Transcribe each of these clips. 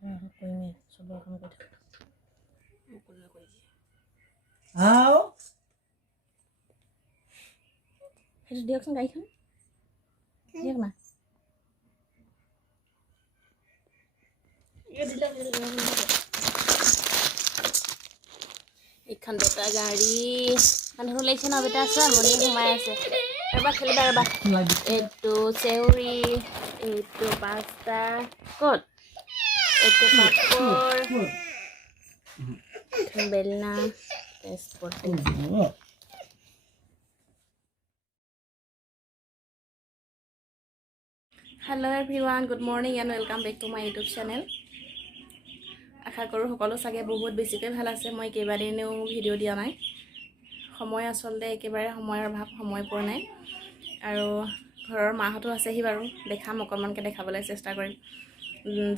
কৰিমেই চবৰ কাম কৰি থাকোঁ সকলোৱে কৰি দিয়ে সেইটো দিয়কচোন গাড়ীখন দিয়ক না এইখন বেটা গাড়ী মানুহ ওলাইছে ন বেটা আছো আমনি সোমাই আছে এবাৰ খেলিবা এবাৰ এইটো চেউৰি এইটো পাস্তা ক'ত এইটো পাপৰ বেলনা স্পৰ্টিং hello' everyone good morning and welcome back to my YouTube channel আশা কৰোঁ সকলো চাগে বহুত বেছিকৈ ভাল আছে মই কেইবাদিনেও ভিডিঅ' দিয়া নাই সময় আচলতে একেবাৰে সময়ৰ অভাৱ সময় পোৱা নাই আৰু ঘৰৰ মাহঁতো আছেহি বাৰু দেখাম অকণমানকৈ দেখাবলৈ চেষ্টা কৰিম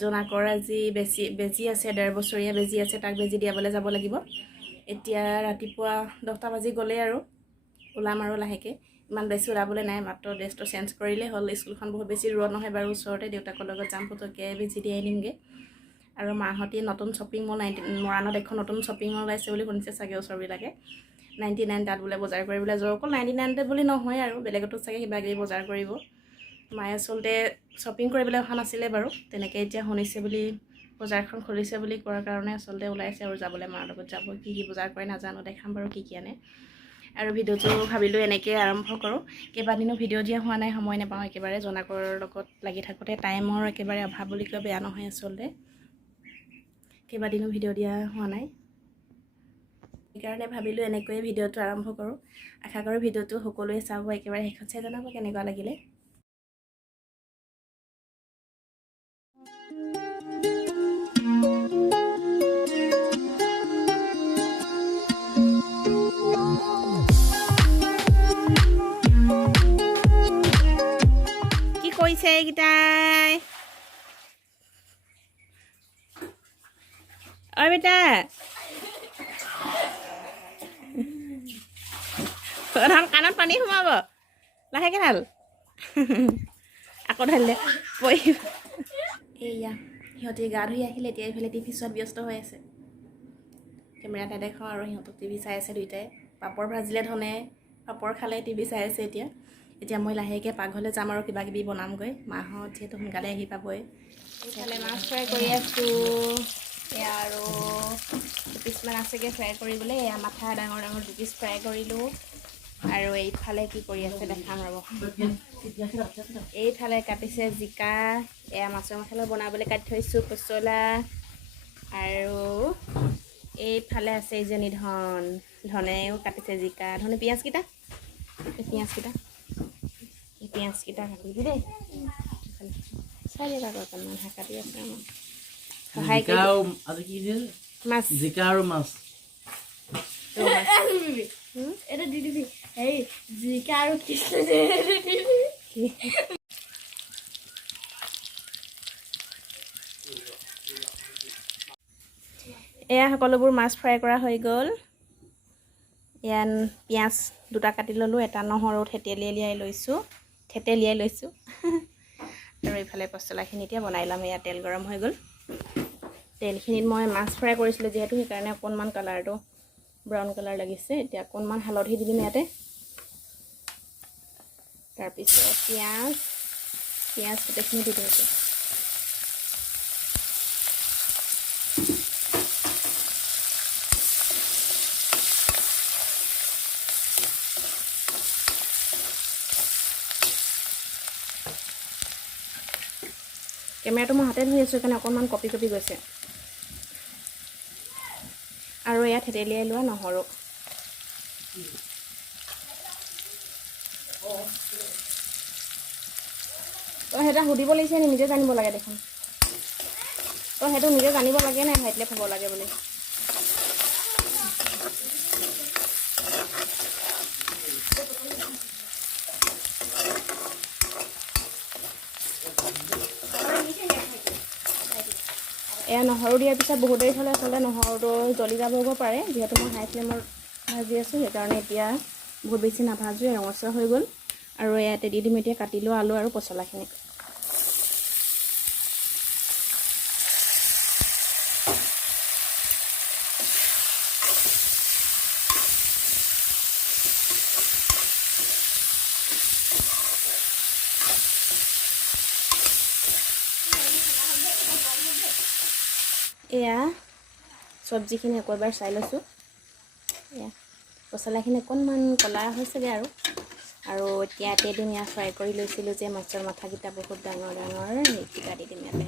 জোনাকৰ আজি বেজি আছে 1.5 বছৰীয়া বেজি আছে তাক বেজি দিয়াবলৈ যাব লাগিব এতিয়া ৰাতিপুৱা 10টা বাজি গ'লেই আৰু ওলাম আৰু লাহেকৈ ইমান বেছি ওলাবলৈ নাই মাত্ৰ ড্ৰেছটো চেঞ্জ কৰিলেই হ'ল স্কুলখন বহুত বেছি দূৰত নহয় বাৰু ওচৰতে দেউতাকৰ লগত যাম পতককৈ বেজি দি আনিমগৈ আৰু মাহঁতে নতুন শ্বপিং মল মৰাণত এখন নতুন শ্বপিং মল ওলাইছে বুলি শুনিছে চাগে ওচৰবিলাকে 99 তাত বোলে বজাৰ কৰিবলৈ যোৱা অকল 99তে বুলি নহয় আৰু বেলেগতো চাগে কিবা কিবি বজাৰ কৰিব মায়ে আচলতে শ্বপিং কৰিবলৈ অহা নাছিলে বাৰু তেনেকৈ এতিয়া শুনিছে বুলি বজাৰখন খুলিছে বুলি কোৱাৰ কাৰণে আচলতে ওলাইছে আৰু যাবলৈ মাৰ লগত যাব কি কি বজাৰ কৰে নাজানো দেখাম বাৰু কি আনে আৰু ভিডিঅ'টো ভাবিলোঁ এনেকৈ আৰম্ভ কৰোঁ কেইবাদিনো ভিডিঅ' দিয়া হোৱা নাই সময় নাপাওঁ একেবাৰে জোনাকৰ লগত লাগি থাকোঁতে টাইমৰ একেবাৰে অভাৱ বুলি কয় বেয়া নহয় আচলতে কেইবাদিনো ভিডিঅ' দিয়া হোৱা নাই সেইকাৰণে ভাবিলোঁ এনেকৈয়ে ভিডিঅ'টো আৰম্ভ কৰোঁ আশা কৰোঁ ভিডিঅ'টো সকলোৱে চাব একেবাৰে শেষত চাই জনাব কেনেকুৱা লাগিলে কি কৈছে এইকেইটাই ঐ বেটা ধান কাণত পানী সোমাব লাহেকৈ ঢাল আকৌ ঢালিলে পৰি এয়া সিহঁতে গা ধুই আহিলে এতিয়া এইফালে টিভি চোৱাত ব্যস্ত হৈ আছে কেমেৰাত নেদেখাওঁ আৰু সিহঁতক টিভি চাই আছে দুইটাই পাপৰ ভাজিলে ধনে পাপৰ খালে টিভি চাই আছে এতিয়া মই লাহেকৈ পাকঘৰলৈ যাম আৰু কিবা কিবি বনামগৈ মাহঁত যিহেতু সোনকালে আহি পাবই এইফালে মাছ ফ্ৰাই কৰি আছোঁ এয়া আৰু দুপিচমান আছেগৈ ফ্ৰাই কৰিবলৈ এয়া মাথা ডাঙৰ ডাঙৰ দুপিচ ফ্ৰাই কৰিলোঁ আৰু এইফালে কি কৰি আছে দেখাম ৰ'ব এইফালে কাটিছে জিকা এয়া মাছৰ মাথালৈ বনাবলৈ কাটি থৈছোঁ পচলা আৰু এইফালে আছে ইজনী ধনেও কাটিছে জিকা ধনে পিঁয়াজকেইটা এই পিঁয়াজকেইটা কাটিবি দেই চাই দিবা অকণমান কাটি আছে আমাৰ সহায় মাছ জিকা আৰু মাছ এটা দি দিবি হেৰি জিকা আৰু এয়া সকলোবোৰ মাছ ফ্ৰাই কৰা হৈ গ'ল ইয়াত পিঁয়াজ দুটা কাটি ল'লোঁ এটা নহৰু থেতেলিয়াই লৈছোঁ আৰু এইফালে পচলাখিনি এতিয়া বনাই ল'ম এয়া তেল গৰম হৈ গ'ল তেলখিনিত মই মাছ ফ্ৰাই কৰিছিলোঁ যিহেতু সেইকাৰণে অকণমান কালাৰটো ব্ৰাউন কালাৰ লাগিছে এতিয়া অকণমান হালধি দি দিম ইয়াতে তাৰপিছত পিঁয়াজ গোটেইখিনি দি দিম এতিয়া কেমেৰাটো মই হাতে ধৰি আছোঁ সেইকাৰণে অকণমান কপি গৈছে আৰু এয়া থেতেলিয়াই লোৱা নহৰু তই সেইটো সুধিব লাগিছে নি নিজে জানিব লাগে দেখোন তই সেইটো নিজে জানিব লাগে নাই ভাইটিলে খাব লাগে বুলি এয়া নহৰু দিয়াৰ পিছত বহুত দেৰি হ'লে আচলতে নহৰুটো জ্বলি যাব পাৰে যিহেতু মই হাই ফ্লেমত ভাজি আছোঁ সেইকাৰণে এতিয়া বহুত বেছি নাভাজোঁ ৰঙচুৱা হৈ গ'ল আৰু ইয়াতে দি দিম এতিয়া কাটি লোৱা আলু আৰু পচলাখিনি এয়া চব্জিখিনি আকৌ এবাৰ চাই লৈছোঁ। এয়া মছলাখিনি অকণমান ক'লা হৈছেগৈ আৰু এতিয়া ইয়াতে দিম ইয়াত ফ্ৰাই কৰি লৈছিলোঁ যে মাছৰ মাথাকেইটা বহুত ডাঙৰ ডাঙৰ সেইকেইটা দি দিম ইয়াতে।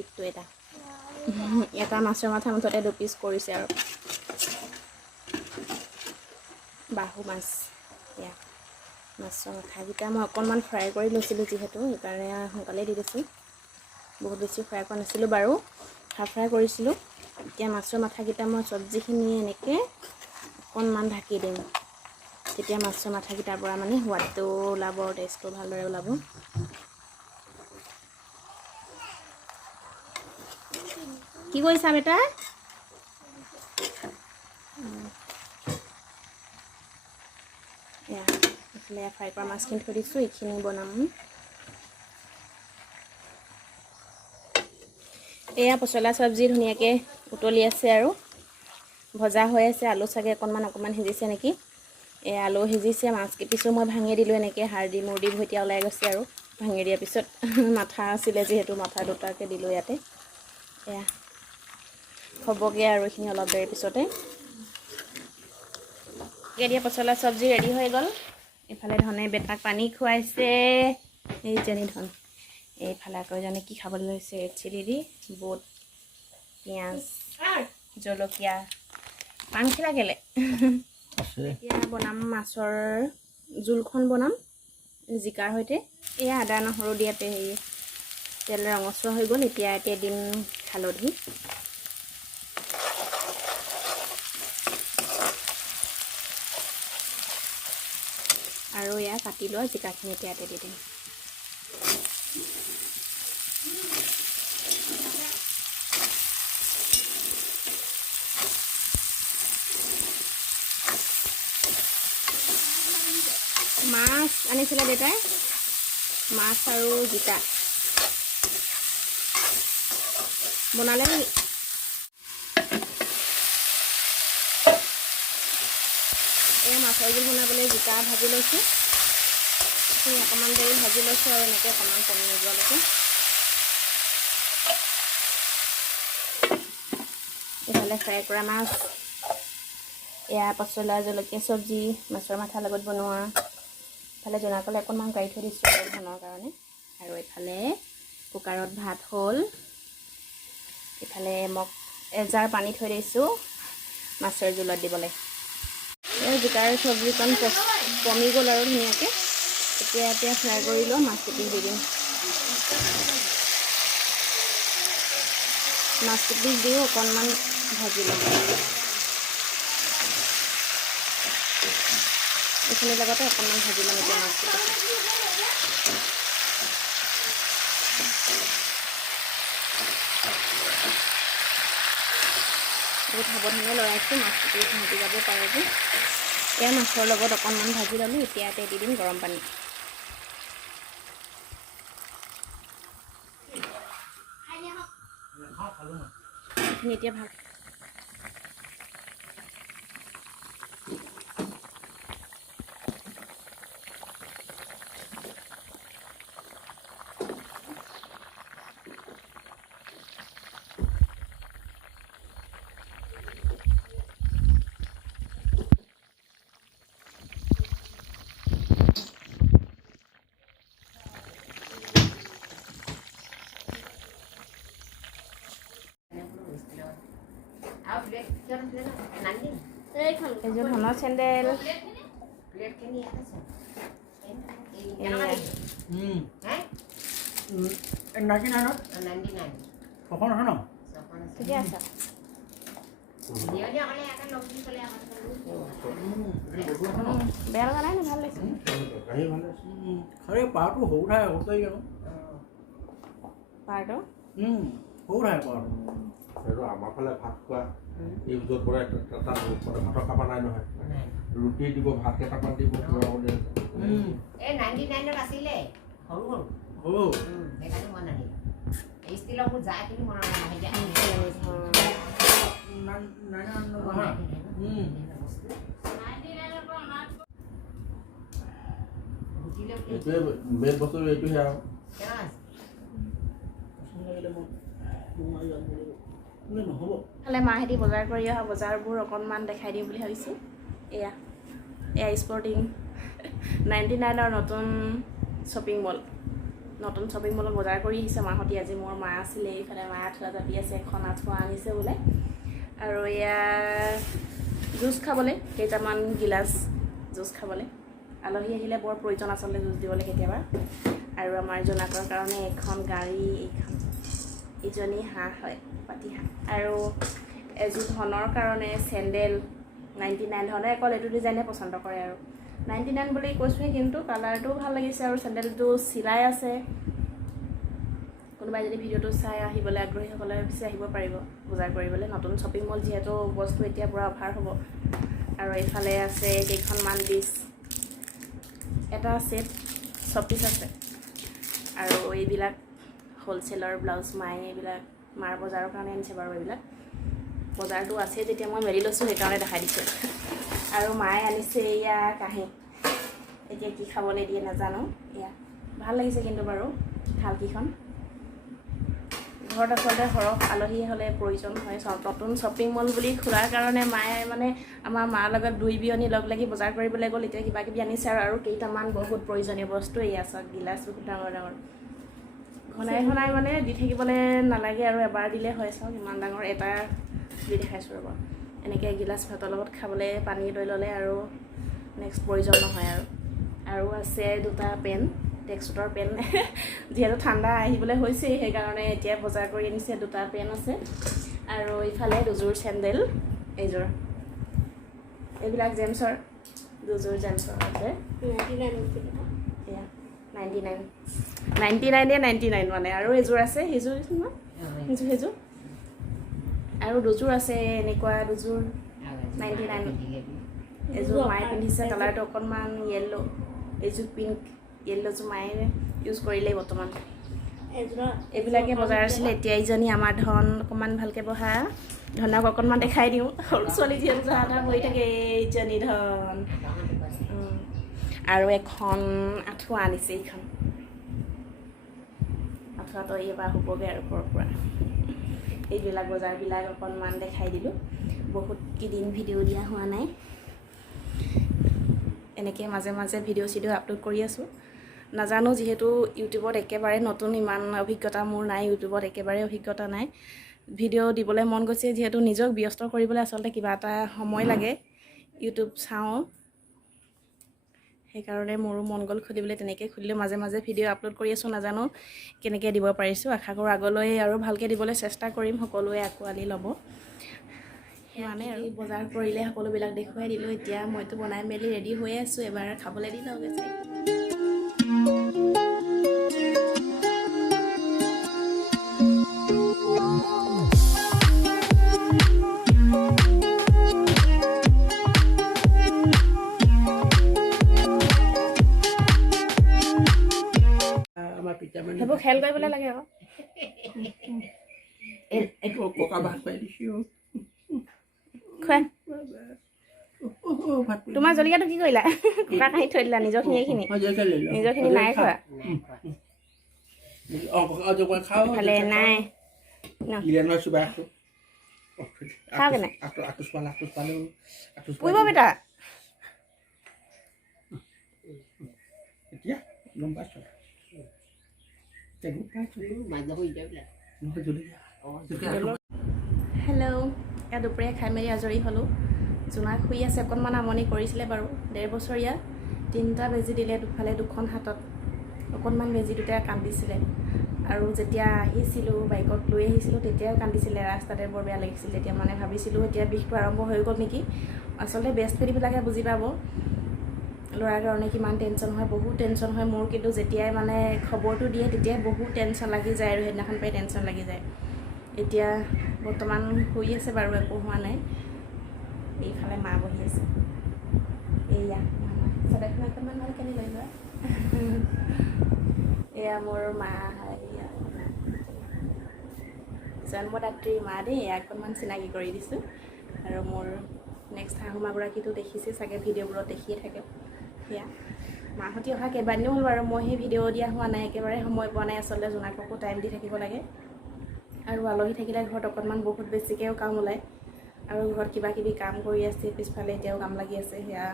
এইটো এটা মাছৰ মাথা মুঠতে 2 পিচ কৰিছে আৰু বাহু মাছ। এয়া মাছৰ মাথাকেইটা মই অকণমান ফ্ৰাই কৰি লৈছিলোঁ যিহেতু সেইকাৰণে সোনকালে দি দিছোঁ। বহুত বেছি ফ্ৰাই কৰা নাছিলোঁ বাৰু, হাফ ফ্ৰাই কৰিছিলোঁ। এতিয়া মাছৰ মাথাকেইটা মই চব্জিখিনি এনেকৈ অকণমান ঢাকি দিম। তেতিয়া মাছৰ মাথাকেইটাৰ পৰা মানে সোৱাদটো ওলাব, টেষ্টটো ভালদৰে ওলাব। কি কৰিছা বেটা? এয়া এইফালে ফ্ৰাই কৰা মাছখিনি থৈ দিছোঁ, এইখিনি বনাম। এয়া পচলা চব্জি ধুনীয়াকৈ উতলি আছে আৰু ভজা হৈ আছে। আলু চাগে অকণমান সিজিছে নেকি। আলু সিজিছে, মাছ কেইপিছো মই ভাঙি দিলোঁ এনেকৈ হাড়দি মুৰ্দি ভুটিয়া ওলাই গৈছে আৰু ভাঙি দিয়াৰ পিছত মাথা আছিলে যিহেতু মাথা দুটাকৈ দিলোঁ ইয়াতে। এয়া হ'বগৈ আৰু এইখিনি অলপ দেৰি পিছতে। দিয়া পচলা চব্জি ৰেডি হৈ গ'ল। এইফালে ধনে বেটাক পানী খুৱাইছে, এই যেনি ধন। এইফালে আকৌ জানে কি খাবলৈ লৈছে, ৰেড চিলি দি বুট, পিঁয়াজ, জলকীয়া। পান খিলা কেলে এতিয়া বনাম মাছৰ জোলখন বনাম জিকাৰ সৈতে। এয়া আদা নহৰু দিয়াতে হেৰি তেল ৰঙচুৱা হৈ গ'ল। এতিয়া দিম হালধি। আৰু এয়া কাটি লোৱা জিকাখিনি ইয়াতে দি দিম। মাছ আনিছিলে দেউতাই, মাছ আৰু জিকা বনালে নেকি? এই মাছৰ জোল বনাবলৈ জিকা ভাজি লৈছোঁ। অকণমান দেৰি ভাজি লৈছোঁ আৰু এনেকৈ অকণমান কমি নোযোৱালৈকে। এইফালে ফ্ৰাই কৰা মাছ, এয়া পচলা জলকীয়া চব্জি মাছৰ মাথাৰ লগত বনোৱা। ইফালে জনাকলে অকণমান কাঢ়ি থৈ দিছোঁ আৰু ধনৰ কাৰণে। আৰু এইফালে কুকাৰত ভাত হ'ল। ইফালে মই এজাৰ পানী থৈ দিছোঁ মাছৰ জোলত দিবলৈ। এই জিকাৰ চব্জিকণ কমি গ'ল আৰু ধুনীয়াকৈ। এতিয়া ফ্ৰাই কৰি লওঁ, মাছ কেইপিচ দি দিম। মাছ কেইপিচ দিও অকণমান ভাজি লওঁ। এইখিনিৰ লগতে অকণমান ভাজি ল'ম এতিয়া মাছকেইটা। বহুত সাৱধানে লৰাইছোঁ, মাছটো ভাজি যাব পাৰে যে। এয়া মাছৰ লগত অকণমান ভাজি ল'লোঁ। এতিয়া দি দিম গৰম পানী। এইখিনি এতিয়া ভাল। এইযোৰ ধনৰ চেণ্ডেল। ঠিকে আছে। বেয়া লগা নাই, ভাল লাগিছে। পাৰটো সৰু ঠাই পাৰটো সৰু ঠাই পাৰটো। সেইটো আমাৰ ফালে ভাত খোৱা এই য'ত পৰা ভাতৰ কাপা নাই নহয়, ৰুটি দিব, ভাত কেইটামান দিব। এই 99 আছিলে সৰু সৰু সেইকাৰণে মই নানিলোঁ। এই ষ্টিলৰ মোৰ যায় কিন্তু মনত নাই। এইটোৱে মেইন বস্তু, এইটোহে আৰু নহ'ব খালে মাহেঁতি বজাৰ কৰি অহা বজাৰবোৰ অকণমান দেখাই দিম বুলি ভাবিছোঁ। এয়া স্পৰ্টিং 99ৰ নতুন শ্বপিং মল। নতুন শ্বপিং মলত বজাৰ কৰি আহিছে মাহঁতি আজি। মোৰ মা আছিলে এইফালে, মায়ে আঁঠুৱা জাপি আছে, এখন আঁঠুৱা আনিছে বোলে। আৰু এয়া জুচ খাবলৈ, কেইটামান গিলাচ জুচ খাবলৈ। আলহী আহিলে বৰ প্ৰয়োজন আচলতে জুচ দিবলৈ কেতিয়াবা। আৰু আমাৰ জোনাকৰ কাৰণে এখন গাড়ী, এইখন ইজনী হাঁহ হয়, পাতি হাঁহ। আৰু এযোৰ ধনৰ কাৰণে চেণ্ডেল 99 ধৰণে অকল এইটো ডিজাইনে পচন্দ কৰে আৰু 99 বুলি কৈছোঁহে, কিন্তু কালাৰটোও ভাল লাগিছে আৰু চেণ্ডেলটো চিলাই আছে। কোনোবাই যদি ভিডিঅ'টো চাই আহিবলৈ আগ্ৰহীসকলে পিছে আহিব পাৰিব বজাৰ কৰিবলৈ। নতুন শ্বপিং মল যিহেতু বস্তু এতিয়া পূৰা অফাৰ হ'ব। আৰু এইফালে আছে কেইখনমান ডিছ, এটা ছেট 6 পিচ আছে। আৰু এইবিলাক হ'লচেলৰ ব্লাউজ, মায়ে এইবিলাক মাৰ বজাৰৰ কাৰণে আনিছে বাৰু। এইবিলাক বজাৰটো আছে যেতিয়া মই মেলি লৈছোঁ সেইকাৰণে দেখাই দিছোঁ। আৰু মায়ে আনিছে এয়া কাঁহী, এতিয়া কি খাবলৈ দিয়ে নাজানো। এয়া ভাল লাগিছে কিন্তু বাৰু থালকেইখন। ঘৰত আচলতে সৰহ আলহী হ'লে প্ৰয়োজন হয়। নতুন শ্বপিং মল বুলি খোলাৰ কাৰণে মায়ে মানে আমাৰ মাৰ লগত দুই বিয়নী লগ লাগি বজাৰ কৰিবলৈ গ'ল। এতিয়া কিবা কিবি আনিছে আৰু কেইটামান বহুত প্ৰয়োজনীয় বস্তু এয়া চাওক, গিলাচ বহুত ডাঙৰ ডাঙৰ। ঘনাই মানে দি থাকিবলৈ নালাগে আৰু এবাৰ দিলে হয়। চাওক ইমান ডাঙৰ এটা দি দেখাইছোঁ ৰ'ব। এনেকৈ গিলাচ ভাতৰ লগত খাবলৈ পানী লৈ ল'লে আৰু নেক্সট প্ৰয়োজন নহয় আৰু আছে দুটা পেন, টেক্সটৰ পেন। যিহেতু ঠাণ্ডা আহিবলৈ হৈছেই সেইকাৰণে এতিয়া বজাৰ কৰি আনিছে। দুটা পেন আছে আৰু ইফালে দুযোৰ চেণ্ডেল, এইযোৰ এইবিলাক জেমছৰ, দুযোৰ জেমছৰ আছে। 99 মানে। আৰু এযোৰ আছে সেইযোৰ আৰু দুযোৰ আছে এনেকুৱা দুযোৰ 99। এযোৰ মায়ে পিন্ধিছে, কালাৰটো অকণমান য়েল্ল', এইযোৰ পিংক। য়েল্ল'যোৰ মায়ে ইউজ কৰিলেই বৰ্তমান। এইবিলাকে বজাৰ আছিলে। এতিয়া ইজনী আমাৰ ধন অকণমান ভালকৈ বহা, ধনক অকণমান দেখাই দিওঁ। সৰু ছোৱালী যিহেতু যাহা তাহা বহি থাকে এইজনী ধন। আৰু এখন আঁঠুৱা আনিছে। এইখন আঁঠুৱাটো এইবাৰ হ'বগৈ আৰু পৰা। এইবিলাক বজাৰবিলাক অকণমান দেখাই দিলোঁ। বহুত কেইদিন ভিডিঅ' দিয়া হোৱা নাই। এনেকৈ মাজে মাজে ভিডিঅ' চিডিঅ' আপলোড কৰি আছোঁ। নাজানো যিহেতু ইউটিউবত একেবাৰে নতুন, ইমান অভিজ্ঞতা মোৰ নাই। ইউটিউবত একেবাৰে অভিজ্ঞতা নাই। ভিডিঅ' দিবলৈ মন গৈছে যিহেতু নিজক ব্যস্ত কৰিবলৈ আচলতে কিবা এটা সময় লাগে। ইউটিউব চাওঁ সেইকাৰণে মোৰো মন গ'ল খুলিবলৈ, তেনেকৈ খুলিলোঁ। মাজে মাজে ভিডিঅ' আপলোড কৰি আছোঁ। নাজানো কেনেকৈ দিব পাৰিছোঁ। আশা কৰোঁ আগলৈ আৰু ভালকৈ দিবলৈ চেষ্টা কৰিম। সকলোৱে আঁকোৱালি ল'ব। সিমানে আৰু বজাৰ কৰিলে সকলোবিলাক দেখুৱাই দিলোঁ। এতিয়া মইতো বনাই মেলি ৰেডি হৈ আছোঁ, এবাৰ খাবলৈ দি যাওঁগৈ চাই। সেইবোৰ খেল কৰিবলৈ লাগে আকৌ। ককা ভাত পাই দিছোঁ। খোৱা তোমাৰ জলকীয়াটো কি কৰিলা? ককা কাঢ়ি থৈ দিলা নিজৰখিনি। নিজৰখিনি নাই খোৱা। ভালে নাই খাওঁ কেনে পুৰিব বেটা। হেল্ল', এয়া দুপৰীয়া খাই মেলি আজৰি হ'লোঁ। জোনাক শুই আছে, অকণমান আমনি কৰিছিলে বাৰু। 1.5 বছৰীয়া, 3টা বেজী দিলে দুফালে, দুখন হাতত। অকণমান বেজী দুটাই কান্দিছিলে। আৰু যেতিয়া আহিছিলোঁ, বাইকত লৈ আহিছিলোঁ, তেতিয়াও কান্দিছিলে। ৰাস্তাতে বৰ বেয়া লাগিছিল। তেতিয়া মানে ভাবিছিলোঁ এতিয়া বিষটো আৰম্ভ হৈ গ'ল নেকি। আচলতে বেষ্ট ফ্ৰীবিলাকে বুজি পাব ল'ৰাৰ কাৰণে কিমান টেনশ্যন হয়। বহুত টেনশ্যন হয় মোৰ, কিন্তু যেতিয়াই মানে খবৰটো দিয়ে তেতিয়াই বহুত টেনশ্যন লাগি যায় আৰু সেইদিনাখন পৰাই টেনশ্যন লাগি যায়। এতিয়া বৰ্তমান শুই আছে বাৰু, একো হোৱা নাই। এইফালে মা বহি আছে। এয়া চাদৰখন অকণমান ভালকৈ লৈ লোৱা। এয়া মোৰ মা, এয়া জন্মদাত্ৰী মা দেই। এয়া অকণমান চিনাকি কৰি দিছোঁ। আৰু মোৰ নেক্সট শাহুমাগৰাকীটো দেখিছে চাগে, ভিডিঅ'বোৰত দেখিয়ে থাকে। সেয়া মাহঁতি অহা কেইবাদিনো হ'ল বাৰু। মই সেই ভিডিঅ' দিয়া হোৱা নাই, একেবাৰে সময় পোৱা নাই আচলতে। জোনাককো টাইম দি থাকিব লাগে। আৰু আলহী থাকিলে ঘৰত অকণমান বহুত বেছিকৈও কাম ওলায় আৰু ঘৰত কিবা কিবি কাম কৰি আছে পিছফালে এতিয়াও কাম লাগি আছে সেয়া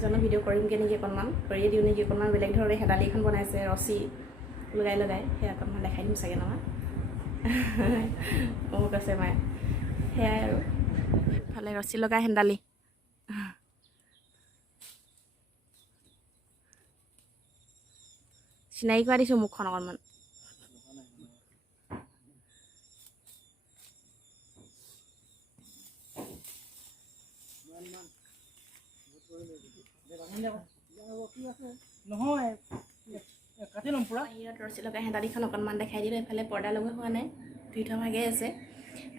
জানো ভিডিঅ' কৰিমগৈ নেকি অকণমান কৰিয়ে দিওঁ নেকি অকণমান বেলেগ ধৰণে হেতালিখন বনাইছে ৰছী লগাই সেয়া অকণমান দেখাই দিম চাগে নহয় মোক আছে মায়ে সেয়াই আৰু ইফালে ৰছী লগাই হেন্দালি চিনাকি কৰা দিছোঁ মুখখন অকণমান নহয় কাটি ল'ম পুৰা বাহিৰত ৰছী লগাই হেতালিখন অকণমান দেখাই দিলোঁ এইফালে পৰ্দা লগা হোৱা নাই ধুই থোৱা ভাগে আছে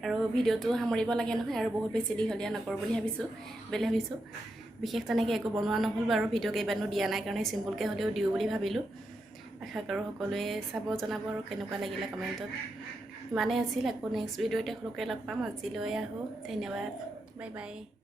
আৰু ভিডিঅ'টো সামৰিব লাগে নহয় আৰু বহুত বেছি দীঘলীয়া নকৰোঁ বুলি ভাবিছোঁ বিশেষ তেনেকৈ একো বনোৱা নহ'ল বাৰু ভিডিঅ' কেইবানো দিয়া নাই কাৰণে চিম্পুলকৈ হ'লেও দিওঁ বুলি ভাবিলোঁ আশা কৰোঁ সকলোৱে চাব জনাব আৰু কেনেকুৱা লাগিলে কমেণ্টত ইমানেই আছিল আকৌ নেক্সট ভিডিঅ'তে সকলোকে লগ পাম আজিলৈ আহোঁ ধন্যবাদ বাই বাই